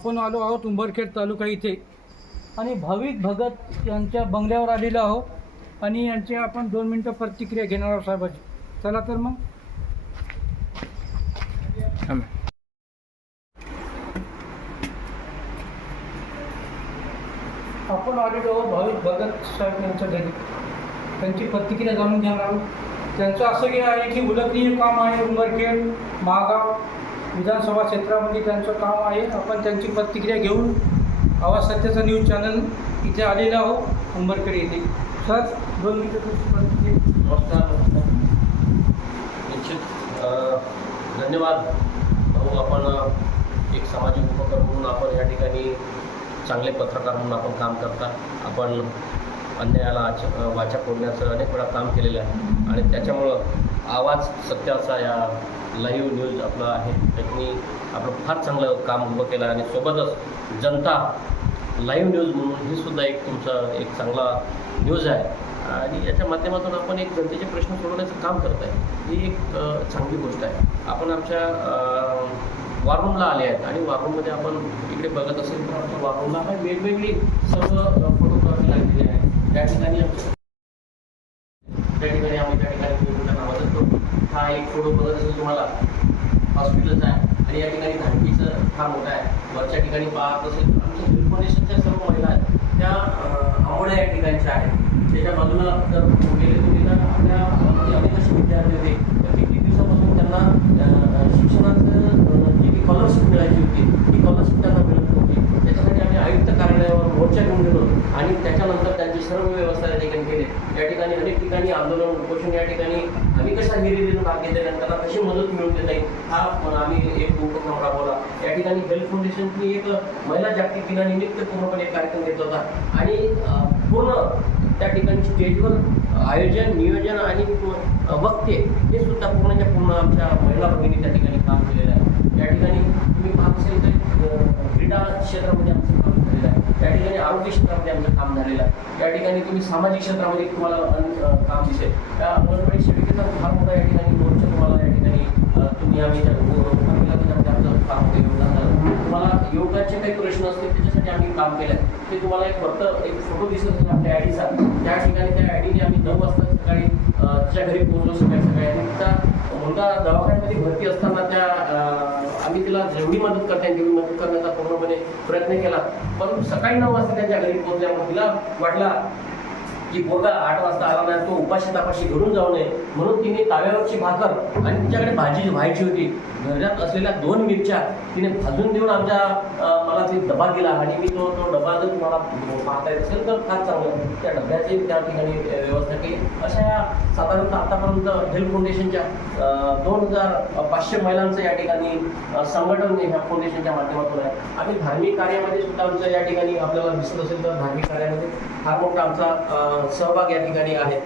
आपण आलो आहोत उंबरखेड तालुका इथे आणि भाविक भगत यांच्या बंगल्यावर आलेलो आहोत आणि यांची आपण 2 मिनिटं प्रतिक्रिया घेणार आहोत साहेबांची. चला तर मग. आपण आलेलो आहोत भाविक भगत साहेब यांच्या घरी. त्यांची प्रतिक्रिया जाणून घेणार आहोत. त्यांचं असं की आहे की उल्लेखनीय काम आहे उंबरखेड महागाव विधानसभा क्षेत्रामध्ये त्यांचं काम आहे. आपण त्यांची प्रतिक्रिया घेऊन आवाज सत्याचा न्यूज चॅनल इथे आलेला आहोत उंबरखेड येथे. सर 2 मिनिटं तुमची प्रतिक्रिया. नमस्कार. निश्चित धन्यवाद भाऊ. आपण एक सामाजिक उपक्रम म्हणून आपण या ठिकाणी चांगले पत्रकार म्हणून आपण काम करता. आपण अन्यायाला वाचा फोडण्याचं अनेक वेळा काम केलेलं आहे आणि त्याच्यामुळं आवाज सत्याचा या लाईव्ह न्यूज आपला आहे त्यातनी आपलं फार चांगलं काम उभं केलं आणि सोबतच जनता लाईव्ह न्यूज म्हणून ही सुद्धा एक तुमचा एक चांगला न्यूज आहे आणि याच्या माध्यमातून आपण एक जनतेचे प्रश्न सोडवण्याचं काम करत आहे. ही एक चांगली गोष्ट आहे. आपण आमच्या वॉररूमला आले आहेत आणि वॉररूममध्ये आपण इकडे बघत असेल तर आमच्या वॉररूमला आपण वेगवेगळी सर्व फोटोग्राफी लागलेली आहे. त्या ठिकाणी आम्ही त्या ठिकाणी वेगवेगळ्या मदत करू. हा एक फोटो बघत असेल तुम्हाला हॉस्पिटलचा आहे आणि या ठिकाणी धानकीचं फार मोठा आहे. वरच्या ठिकाणी पाहत असेल आमच्या फाउंडेशनच्या सर्व महिला आहेत त्या आंबोड्या या ठिकाणच्या आहेत. त्याच्या बाजूला जर गेले तुम्ही तर आपल्या अनेक असे विद्यार्थी होते तर किती दिवसापासून त्यांना शिक्षणाचं जी स्कॉलरशिप मिळायची होती ती स्कॉलरशिप त्यांना मिळत नव्हती. त्याच्यासाठी आम्ही आयुक्त कार्यालयावर मोर्चा घेऊन गेलो आणि त्याच्यानंतर त्यांची सर्व व्यवस्था या ठिकाणी केली. या ठिकाणी अनेक ठिकाणी आंदोलन उपोषण या ठिकाणी आम्ही कशा हिरीरीतून भाग घेतलेल्या त्यांना कशी मदत मिळवून देता येईल हा आम्ही एक उपक्रम राबवला. या ठिकाणी हेल्थ फाउंडेशननी एक महिला जागतिक दिनानिमित्त पूर्णपणे एक कार्यक्रम घेतला होता आणि पूर्ण त्या ठिकाणी स्टेजवर आयोजन नियोजन आणि वक्ते हे सुद्धा पूर्णच्या पूर्ण आमच्या महिला भगिनी त्या ठिकाणी काम केलेलं आहे. या ठिकाणी तुम्ही पाहत असेल तर क्रीडा क्षेत्रामध्ये आमचं काम झालेलं आहे. त्या ठिकाणी आरोग्य क्षेत्रामध्ये आमचं काम झालेलं आहे. या ठिकाणी तुम्ही सामाजिक क्षेत्रामध्ये तुम्हाला काम दिसेल. त्या अंगणवाडी सेविकेचा फार मोठा या ठिकाणी मोर्चा तुम्हाला या ठिकाणी तुम्ही आम्ही आमचं काम केलं. तुम्हाला योगाचे काही प्रश्न असतील त्याच्यासाठी आम्ही काम केलं आहे. ते तुम्हाला एक फक्त एक फोटो दिसत असेल आपल्या आयडीचा. त्या ठिकाणी त्या आयडीने आम्ही 9 वाजता सकाळी तिच्या घरी पोहोचलो सकाळी आणि तिचा मुलगा दवाखान्यामध्ये भरती असताना त्या आम्ही तिला जेवढी मदत करता येईल तेवढी मदत करण्याचा पूर्णपणे प्रयत्न केला. पण सकाळी 9 वाजता त्यांच्या घरी पोहोचल्यामुळे तिला वाटला की पोरगा 8 वाजता आला नाही तो उपाशी तापाशी घडून जाऊ नये म्हणून तिने ताव्यावरची भाकर आणि तिच्याकडे भाजी व्हायची होती. घरात असलेल्या 2 मिरच्या तिने भाजून देऊन मला ती डबा दिला आणि मी तो डबा जर तुम्हाला पाहता येत असेल तर फार चांगलं त्या डब्याची त्या ठिकाणी व्यवस्था केली. अशा या साधारणतः आतापर्यंत हेल्थ फाउंडेशनच्या 2500 महिलांचं या ठिकाणी संघटन ह्या फाउंडेशनच्या माध्यमातून आहे. आम्ही धार्मिक कार्यामध्ये सुद्धा आमचं या ठिकाणी आपल्याला दिसत असेल तर धार्मिक कार्यामध्ये फार मोठा आमचा सहभाग या ठिकाणी आहे.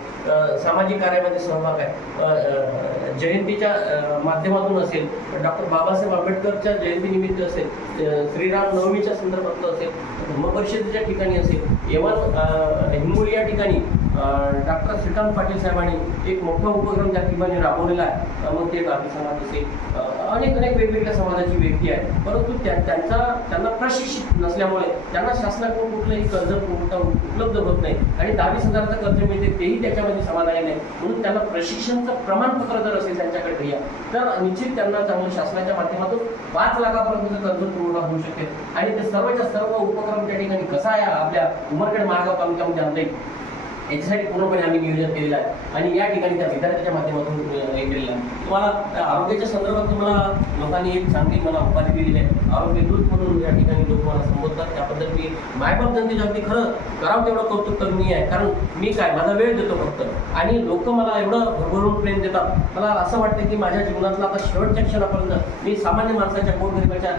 सामाजिक कार्यामध्ये सहभाग आहे. जयंतीच्या माध्यमातून असेल डॉक्टर बाबासाहेब आंबेडकरच्या जयंतीनिमित्त असेल श्रीराम नवमीच्या संदर्भात असेल धर्म परिषदेच्या ठिकाणी असेल एव्हन हिंगोली या ठिकाणी डॉक्टर श्रीकांत पाटील साहेबांनी एक मोठा उपक्रम त्या ठिकाणी राबवलेला आहे. मग ते गावी समाज असेल अनेक वेगवेगळ्या समाजाची व्यक्ती आहे परंतु त्यांना प्रशिक्षित नसल्यामुळे त्यांना शासनाकडून कुठलंही कर्ज उपलब्ध होत नाही आणि 10,000चं कर्ज मिळते तेही त्याच्यामध्ये समाधानी नाही. म्हणून त्यांना प्रशिक्षणाचं प्रमाणपत्र जर असेल त्यांच्याकडे घ्या तर निश्चित त्यांना चांगलं शासनाच्या माध्यमातून 5 लाखापर्यंतचं कर्ज पूर्ण होऊ शकते आणि ते सर्वच्या सर्व उपक्रम त्या ठिकाणी कसा आहे आपल्या उमरखेड महागाव तालुक्यामध्ये आणता येईल याच्यासाठी पूर्णपणे आम्ही नियोजन केलेलं आहे आणि या ठिकाणी त्या विद्यार्थ्याच्या माध्यमातून हे केलेलं आहे. तुम्हाला आरोग्याच्या संदर्भात तुम्हाला लोकांनी एक चांगली मला उपाधी दिलेली आहे. आरोग्य दूत म्हणून या ठिकाणी लोक मला संबोधतात. त्याबद्दल मी मायबाप जनतेच्या अगदी खरं करावं तेवढं कौतुक कमी आहे. कारण मी माझा वेळ देतो फक्त आणि लोक मला एवढं भरभरून प्रेम देतात. मला असं वाटतं की माझ्या जीवनातला आता शेवटच्या क्षणापर्यंत मी सामान्य माणसाच्या गोरगरिबाच्या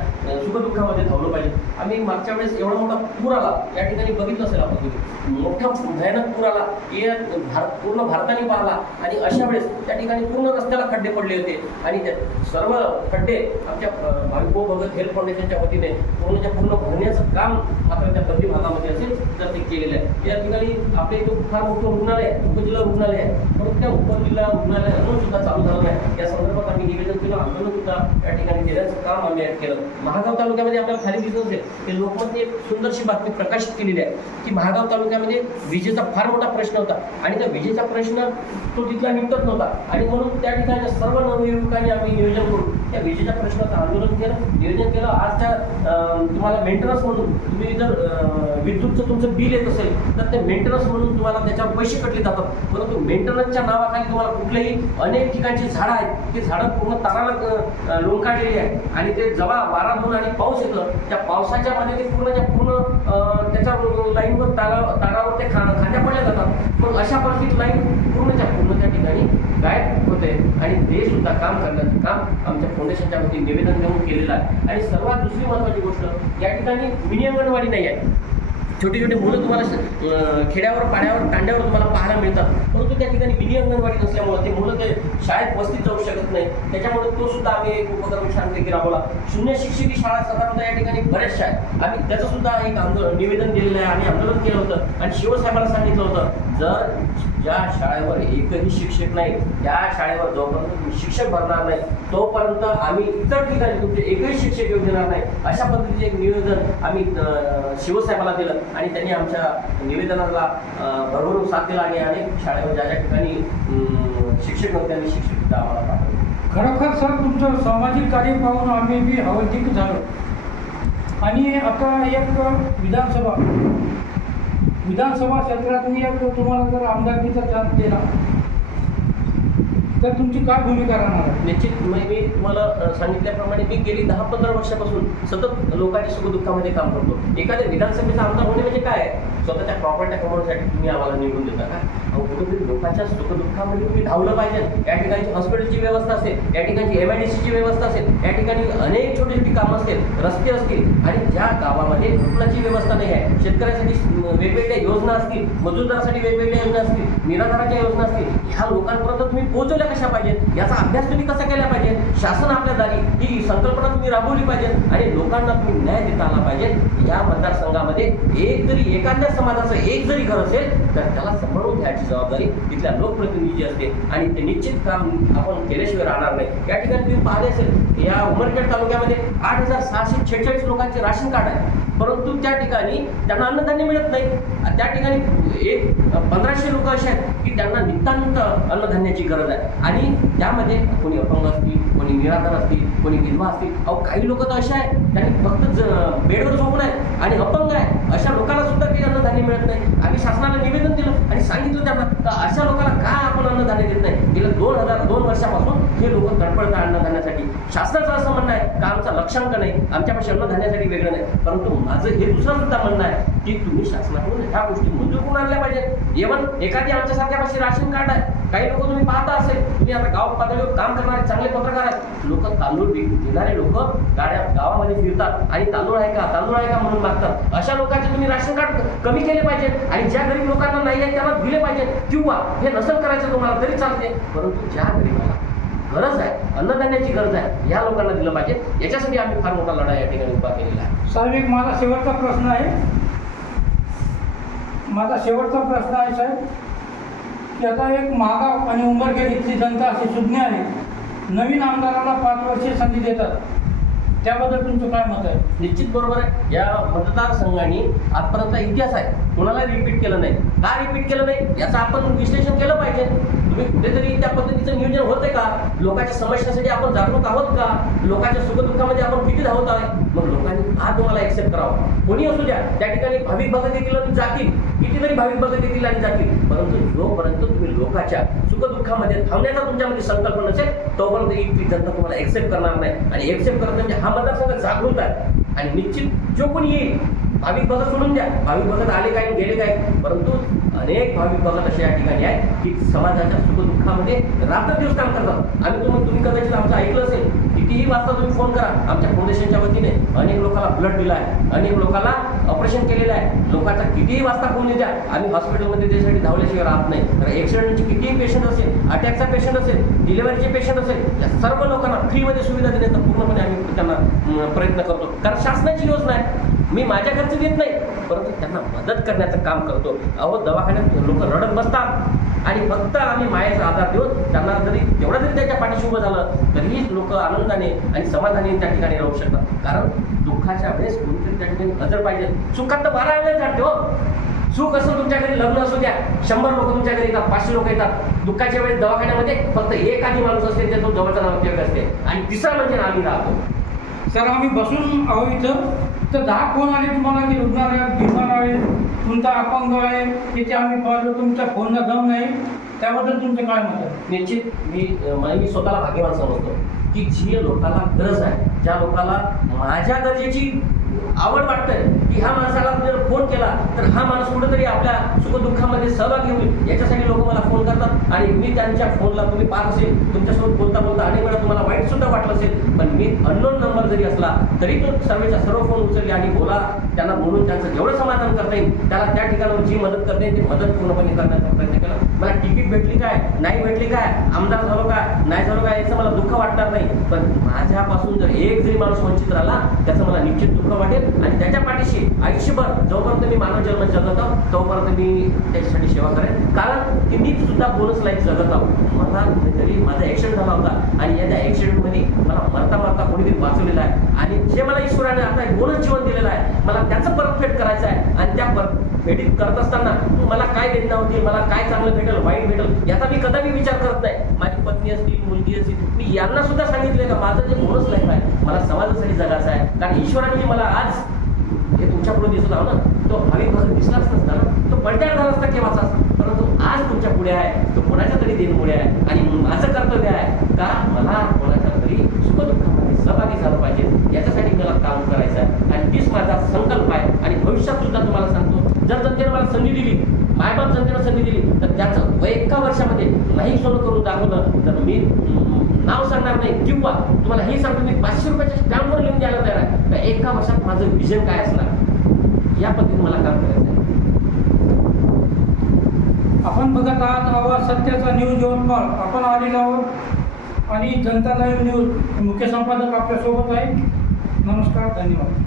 सुखदुःखामध्ये धावलं पाहिजे. आम्ही मागच्या वेळेस एवढा मोठा पूर आला या ठिकाणी बघितलं असेल आपण मोठा भयानक पूर आला पूर्ण भारताने पाहिला आणि अशा वेळेस त्या ठिकाणी पूर्ण रस्त्याला खड्डे पडले होते आणि त्या सर्व खड्डे आमच्या भाविक भगत हेल्थ फाउंडेशनच्या वतीने पूर्ण भरण्याचं काम मात्र त्या बंदी भागामध्ये असेल तर ते केलेलं आहे. या ठिकाणी आपल्या इथं फार मोठं रुग्णालय आहे उपजिल्हा रुग्णालय आहे परंतु त्या उपजिल्हा रुग्णालय अजून सुद्धा चालू झालं नाही. या संदर्भात आम्ही निवेदन केलं, आंदोलन सुद्धा या ठिकाणी देण्याचं काम आम्ही केलं. महागाव तालुक्यामध्ये आपल्याला खाली दिसत असेल ते लोकमतने एक सुंदरशी बातमी प्रकाशित केलेली आहे की महागाव तालुक्यामध्ये विजेचा फार मोठा प्रश्न होता आणि त्या विजेचा प्रश्न तो तिथला निघतच नव्हता आणि म्हणून त्या ठिकाणच्या सर्व नवयुवकांनी आम्ही नियोजन करून त्या विजेच्या प्रश्नाचं आंदोलन केलं, नियोजन केलं. आजच्या तुम्हाला मेंटेनन्स म्हणून तुम्ही जर विद्युतचं तुमचं बिल येत असेल तर ते मेंटेनन्स म्हणून तुम्हाला त्याच्यावर पैसे कटले जातात, परंतु मेंटेनन्सच्या नावाखाली तुम्हाला कुठलेही अनेक ठिकाणची झाडं आहेत ती झाडं पूर्ण ताराला लोंकाळलेली आहे आणि ते जेव्हा वारा धुवून आणि पाऊस येतं त्या पावसाच्या मध्ये ते पूर्ण त्याच्या लाईनवर तारावर ते खांद्या पडल्या जातात. मग अशा परिस्थितीत लाईन पूर्ण त्या ठिकाणी गायब होते आणि ते सुद्धा काम करण्याचं काम आमच्या फाउंडेशनच्या वतीने निवेदन देऊन केलेलं आहे. आणि सर्वात दुसरी महत्त्वाची गोष्ट, या ठिकाणी मिनी अंगणवाडी नाही आहे. छोटे छोटे मुलं तुम्हाला खेड्यावर पाड्यावर तांड्यावर तुम्हाला पाहायला मिळतात, परंतु त्या ठिकाणी मिनी अंगणवाडी नसल्यामुळे ते मुलं ते शाळेत वस्तीत जाऊ शकत नाही. त्याच्यामुळे तो सुद्धा आम्ही एक उपक्रम शांतपैकी राबवला. शून्य शिक्षक ही शाळा साधारणतः या ठिकाणी बऱ्याचशा आहेत. आम्ही त्याचं सुद्धा एक निवेदन दिलेलं आहे आणि आंदोलन केलं होतं आणि शिवसाहेबांना सांगितलं होतं जर ज्या शाळेवर एकही शिक्षक नाही त्या शाळेवर जोपर्यंत तुम्ही शिक्षक भरणार नाही तोपर्यंत आम्ही इतर ठिकाणी तुमचे एकही शिक्षक येऊ देणार नाही. अशा पद्धतीचे एक निवेदन आम्ही शिवसाहेबांना दिलं आणि त्यांनी आमच्या निवेदनाला भरभरून साथ दिला आणि अनेक शाळेवर ज्या ज्या ठिकाणी शिक्षक नव्हते त्यांनी शिक्षक सुद्धा आम्हाला पाठवले. खरोखर सर तुमचं सामाजिक कार्य पाहून आम्ही बी हवालदिल झालो. आणि आता एक विधानसभा क्षेत्रात मी एक तुम्हाला जर आमदारकीचा चान्स दिला तर तुमची काय भूमिका राहणार आहे? निश्चित मी तुम्हाला सांगितल्याप्रमाणे मी गेली 10-15 वर्षापासून सतत लोकांच्या सुखदुःखामध्ये काम करतो. एखाद्या विधानसभेचा आमदार होणे म्हणजे काय आहे? स्वतःच्या प्रॉपर्ट्या कमवण्यासाठी तुम्ही आम्हाला निवडून देता का? कुठेतरी लोकांच्या सुखदुःखामध्ये तुम्ही धावलं पाहिजे. या ठिकाणी हॉस्पिटलची व्यवस्था असेल, या ठिकाणी MIDCची व्यवस्था असेल, या ठिकाणी अनेक छोटी छोटी कामं असतील, रस्ते असतील आणि ज्या गावामध्ये कुठलाची व्यवस्था नाही आहे, शेतकऱ्यासाठी वेगवेगळ्या योजना असतील, मजुरदारासाठी वेगवेगळ्या योजना असतील, निराधाराच्या योजना असतील, ह्या लोकांपर्यंत तुम्ही पोहोचवल्या कशा पाहिजे, याचा अभ्यास तुम्ही कसा केला पाहिजे, शासन आपल्या दारी ही संकल्पना तुम्ही राबवली पाहिजे आणि लोकांना तुम्ही न्याय देता आला पाहिजे. या मतदारसंघामध्ये एक जरी एखाद्या समाजाचं एक जरी घर असेल तर त्याला सांभाळून घ्यायची जबाबदारी तिथल्या लोकप्रतिनिधीची असते आणि ते निश्चित काम आपण केल्याशिवाय राहणार नाही. या ठिकाणी तुम्ही पाहिले असेल या उमरखेड तालुक्यामध्ये 8,646 लोकांचे राशन कार्ड आहे, परंतु त्या ठिकाणी त्यांना अन्नधान्य मिळत नाही. त्या ठिकाणी 1500 लोक असे आहेत की त्यांना नितांत अन्नधान्याची गरज आहे आणि त्यामध्ये कोणी अपंग असतील, कोणी निराधार असतील, कोणी विधवा असतील. अहो काही लोक तर असे आहेत त्यांनी फक्त बेडवर झोपून आहेत आणि अपंग आहे, अशा लोकांना सुद्धा काही अन्नधान्य मिळत नाही. आम्ही शासनाला निवेदन दिलं आणि सांगितलं त्यांना तर अशा लोकांना का आपण अन्नधान्य देत नाही. गेल्या 2 वर्षापासून हे लोक तडफडतात अन्नधान्यासाठी. शासनाचं असं म्हणणं आहे का आमचा लक्षांक नाही, आमच्यापाशी अन्नधान्यासाठी वेगळं नाही, परंतु माझं हे दुसरं सुद्धा म्हणणं आहे की तुम्ही शासनाकडून ह्या गोष्टी मंजूर करून आणल्या पाहिजे. इव्हन एखादी आमच्यासारख्यापाशी राशन कार्ड आहे, काही लोक तुम्ही पाहता असेल, तुम्ही आता गाव पातळीवर काम करणारे चांगले पत्रकार आहेत, लोक तांदूळ देणारे लोक गावामध्ये फिरतात आणि तांदूळ आहे का म्हणून मागतात. अशा लोकांचे तुम्ही राशन कार्ड कमी केले पाहिजे आणि ज्या गरीब लोकांना नाही आहे त्यांना दिले पाहिजे किंवा हे नसेल करायचं तुम्हाला तरी चालते, परंतु ज्या गरीबाला गरज आहे, अन्नधान्याची गरज आहे, या लोकांना दिलं पाहिजे. याच्यासाठी आम्ही फार मोठा लढा या ठिकाणी उभा केलेला आहे. साहेब एक माझा शेवटचा प्रश्न आहे साहेब की आता एक महागाव आणि उंबरखेड इथली जनता अशी सुज्ञ आहे, नवीन आमदाराला 5 वर्षे संधी देतात, त्याबद्दल तुमचं काय मत आहे? निश्चित बरोबर आहे. या मतदारसंघाने आजपर्यंत इतिहास आहे, कोणाला रिपीट केलं नाही. का रिपीट केलं नाही याचं आपण विश्लेषण केलं पाहिजे. तुम्ही कुठेतरी त्या पद्धतीचं नियोजन होतंय का? लोकांच्या समस्यासाठी आपण जागरूक आहोत का? लोकांच्या सुखदुःखामध्ये आपण किती धावत आहे? मग लोकांनी हा तुम्हाला एक्सेप्ट करावा. कोणी असू द्या, त्या ठिकाणी भाविक भगत येतील आणि जातील, कितीतरी भाविक भगत येतील आणि जातील, परंतु जोपर्यंत तुम्ही लोकांच्या सुखदुःखामध्ये थांबण्याचा तुमच्यामध्ये संकल्प नसेल तोपर्यंत इथली जनता तुम्हाला एक्सेप्ट करणार नाही. आणि एक्सेप्ट करत म्हणजे हा मतदारसंघ जागृत आहे आणि निश्चित जो कोणी येईल, भाविक भगत सोडून द्या, भाविक भगत आले काय गेले काय, परंतु अनेक भाविक भगत असे या ठिकाणी आहेत की समाजाच्या सुखदुःखामध्ये रात्रदिवस काम करतात. आम्ही तुम्ही कदाचित आमचं ऐकलं असेल, कितीही वाजता तुम्ही फोन करा, आमच्या फाउंडेशनच्या वतीने अनेक लोकांना ब्लड दिला आहे, अनेक लोकांना ऑपरेशन केलेलं आहे. लोकांचा कितीही वाजता फोन द्या, आम्ही हॉस्पिटलमध्ये त्यासाठी धावल्याशिवाय राहत नाही. तर ॲक्सिडेंटचे कितीही पेशंट असेल, अटॅकचा पेशंट असेल, डिलिव्हरीचे पेशंट असेल, या सर्व लोकांना फ्रीमध्ये सुविधा देण्याचा पूर्णपणे आम्ही त्यांना प्रयत्न करतो. कारण शासनाची योजना आहे, मी माझ्या घरचं देत नाही, परंतु त्यांना मदत करण्याचं काम करतो. अहो दवाखान्यात लोक रडत बसतात, आणि फक्त आम्ही मायेचा आधार देऊन त्यांना जरी तेवढा जरी त्यांच्या पाठीशी उभं झालं तरीही लोक आनंदाने आणि समाधानाने त्या ठिकाणी राहू शकतात. कारण दुःखाच्या वेळेस कोणीतरी त्या ठिकाणी हजर पाहिजे. सुखात तर 12 वेळेस जाते हो. सुख असं तुमच्या घरी लग्न असू द्या, 100 लोक तुमच्या घरी येतात, 500 लोक येतात. दुःखाच्या वेळेस दवाखान्यामध्ये फक्त एक आधी माणूस असते, त्याचा जवळचा नातेवाईक असते. आणि तिसरा म्हणजे आम्ही राहतो. सर आम्ही बसून आहो इथं, तर 10 फोन आले तुम्हाला की रुग्णालयात बिमार आहे, तुमचा अपंग आहे, त्याचे आम्ही पाहिलं, तुमच्या फोनला दम नाही. त्याबद्दल तुमचं काय मत आहे? निश्चित मी स्वतःला भाग्यवान समजतो की जी लोकांना गरज आहे, ज्या लोकांना माझ्या गरजेची आवड वाटतंय की ह्या माणसाला जर फोन केला तर हा माणूस कुठेतरी आपल्या सुखदुःखामध्ये सहभागी होईल, याच्यासाठी लोक मला फोन करतात. आणि मी त्यांच्या फोनला, तुम्ही पाहत असेल तुमच्यासोबत बोलता बोलता अनेक वेळा तुम्हाला वाईट सुद्धा वाटलं असेल, पण मी अननोन नंबर जरी असला तरी तो सर्व फोन उचलले आणि बोला, त्यांना बोलून त्यांचं जेवढं समाधान करता येईल त्याला त्या ठिकाणावर जी मदत करता येईल ती मदत पूर्णपणे करण्याचा प्रयत्न केला. मला तिकीट भेटली काय, नाही भेटली काय, आमदार झालो काय, नाही झालो काय, याचं मला दुःख वाटणार नाही. पण माझ्यापासून जर एक जरी माणूस वंचित राहिला त्याचं मला निश्चित दुःख वाटेल. आणि त्याच्या पाठीशी आयुष्यभर जोपर्यंत मी मानव जन्म जगत आहो तोपर्यंत मी त्याच्यासाठी सेवा करेन. कारण की मी सुद्धा बोनस लाईफ जगत आहो. मला तरी माझा ऍक्सिडेंट झाला होता आणि या त्या ऍक्सिडेंटमध्ये मला मरता मरता कोणीतरी वाचवलेलं आहे. आणि जे मला ईश्वराने आता एक बोनस जीवन दिलेलं आहे, मला त्याचं परतफेड करायचं आहे. आणि त्या परतफेडीत करत असताना मला काय वेदना होती, मला काय चांगलं भेटेल, वाईट भेटेल, याचा मी कदापि विचार करत नाही. माझी पत्नी असतील, मुलगी असतील, मी यांना सुद्धा सांगितले का माझं जे बोनस लाईफ आहे मला समाजासाठी जगायचं आहे. कारण ईश्वराने मला आज हे तुमच्या पुढे दिसत आहो ना, तो भाविक भक्त दिसलाच नसता ना, तो पलट्यात झाला असता केव्हाचाच. परंतु आज तुमच्या पुढे आहे, तो कोणाच्या तरी देणमुळे आहे. आणि माझं कर्तव्य आहे का मला कोणाच्या तरी सुखदुःखामध्ये सहभागी झालं पाहिजे, याच्यासाठी मला काम करायचं आहे. आणि तीच माझा संकल्प आहे. आणि भविष्यात सुद्धा तुम्हाला सांगतो, जर जनतेने मला संधी दिली, मायबाप जनतेने संधी दिली, तर त्याचं 1 वर्षामध्ये नाही सोनं करून दाखवलं तर मी नाव सांगणार नाही. किंवा तुम्हाला हे सांगतो, मी 500 रुपयाच्या स्टॅम्पवर लिहून द्यायला तयार आहे. तर 1 वर्षात माझं विजन काय असणार, या पद्धतीने मला काम करायचं आहे. आपण बघत आहात आवाज सत्याचा न्यूज यवतमाळ. आपण आलेलो आहोत आणि जनता लाईव्ह न्यूज मुख्य संपादक आपल्यासोबत आहे. नमस्कार, धन्यवाद.